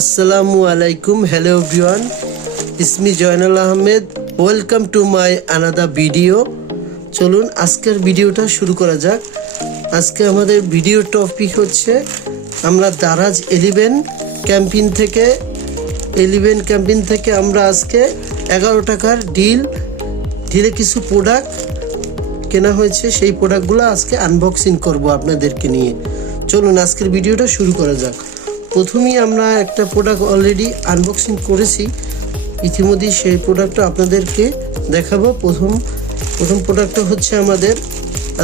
আসসালামু আলাইকুম, hello everyone, ইসমি Zainal Ahmed. Welcome to my another video. চলুন আজকের ভিডিওটা শুরু করা যাক। আজকে আমাদের ভিডিও টপিক হচ্ছে আমরা দারাজ 11 ক্যাম্পিং থেকে আমরা আজকে 11 টাকার ডিলে কিছু প্রোডাক্ট কেনা হয়েছে, সেই প্রোডাক্টগুলো আজকে আনবক্সিং করব আপনাদেরকে নিয়ে। চলুন আজকের ভিডিওটা শুরু করা যাক। প্রথমেই আমরা একটা প্রোডাক্ট অলরেডি আনবক্সিং করেছি ইতিমধ্যে, সেই প্রোডাক্টটা আপনাদেরকে দেখাবো। প্রথম প্রোডাক্টটা হচ্ছে আমাদের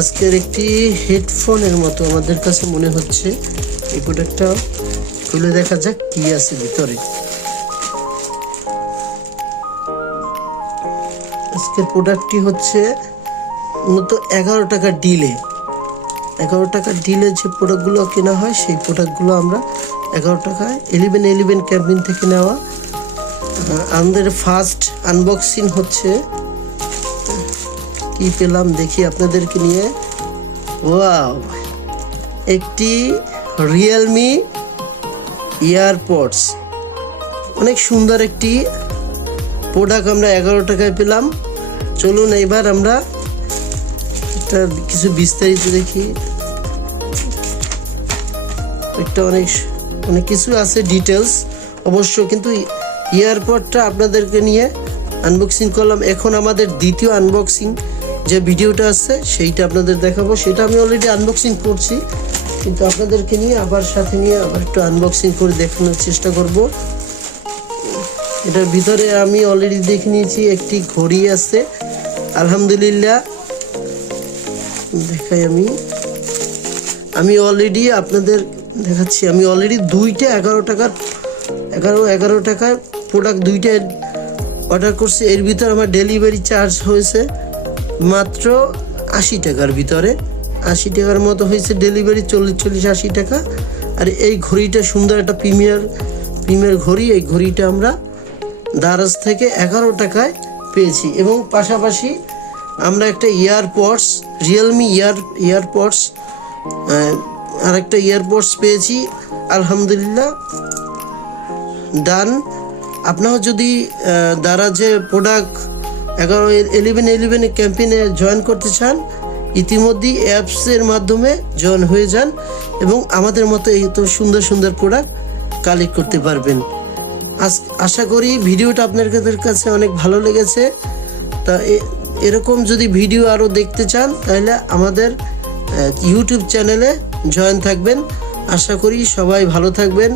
আজকের একটি হেডফোনের মতো আমাদের কাছে মনে হচ্ছে। এই প্রোডাক্টটা খুলে দেখা যাক কি আছে ভিতরে। আজকের প্রোডাক্টটি হচ্ছে মূলত 11 টাকার ডিলে যে প্রোডাক্টগুলো কেনা হয়, সেই প্রোডাক্টগুলো আমরা 11 টাকায় 11 ক্যাম্পিং থেকে নেওয়া। আমাদের ফার্স্ট আনবক্সিং হচ্ছে। কি পেলাম দেখি আপনাদেরকে নিয়ে। ওয়াও, একটি রিয়েলমি ইয়ারপডস, অনেক সুন্দর একটি প্রোডাক্ট আমরা 11 টাকায় পেলাম। চলুন এবার আমরা এটা কিছু বিস্তারিত দেখি। একটা অনেক কিছু আছে ডিটেলস অবশ্য, কিন্তু ইয়ারপডটা আপনাদেরকে নিয়ে আনবক্সিং করলাম। এখন আমাদের দ্বিতীয় আনবক্সিং যে ভিডিওটা আছে সেইটা আপনাদের দেখাবো। সেটা আমি অলরেডি আনবক্সিং করছি, কিন্তু আপনাদেরকে নিয়ে আবার একটু আনবক্সিং করে দেখানোর চেষ্টা করব। এটার ভিতরে আমি অলরেডি দেখে নিয়েছি, একটি ঘড়ি আছে। আলহামদুলিল্লাহ দেখাই আমি অলরেডি আপনাদের দেখাচ্ছি। আমি অলরেডি দুইটা 11 টাকার প্রোডাক্ট দুইটা অর্ডার করছি। এর ভিতরে আমার ডেলিভারি চার্জ হয়েছে মাত্র 80 টাকার ভিতরে, 80 টাকার মতো হয়েছে ডেলিভারি, 40-80 টাকা। আর এই ঘড়িটা সুন্দর একটা প্রিমিয়ার ঘড়ি। এই ঘড়িটা আমরা দারাজ থেকে 11 টাকায় পেয়েছি। এবং পাশাপাশি আমরা একটা ইয়ারপডস, রিয়েলমি ইয়ারপডস আর একটা ইয়ারপডস পেয়েছি। আলহামদুলিল্লাহ ডান। আপনারা যদি দারাজে প্রোডাক্ট 11 ক্যাম্পেইনে জয়েন করতে চান, ইতিমধ্যেই অ্যাপসের মাধ্যমে জয়েন হয়ে যান এবং আমাদের মতো এই তো সুন্দর প্রোডাক্ট কালেক্ট করতে পারবেন। আশা করি ভিডিওটা আপনাদের কাছে অনেক ভালো লেগেছে। তা এরকম যদি ভিডিও আরও দেখতে চান তাহলে আমাদের ইউটিউব চ্যানেলে জয়েন থাকবেন। আশা করি সবাই ভালো থাকবেন।